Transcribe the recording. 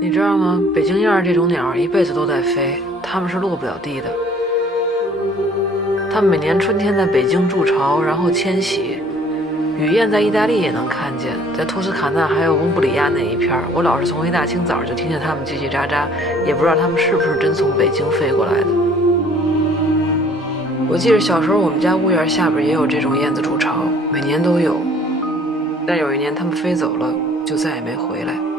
你知道吗？北京燕这种鸟一辈子都在飞，它们是落不了地的。它们每年春天在北京筑巢，然后迁徙。雨燕在意大利也能看见，在托斯卡纳还有翁布里亚那一片，我老是从一大清早就听见它们叽叽喳喳，也不知道它们是不是真从北京飞过来的。我记得小时候我们家屋檐下边也有这种燕子筑巢，每年都有，但有一年它们飞走了，就再也没回来。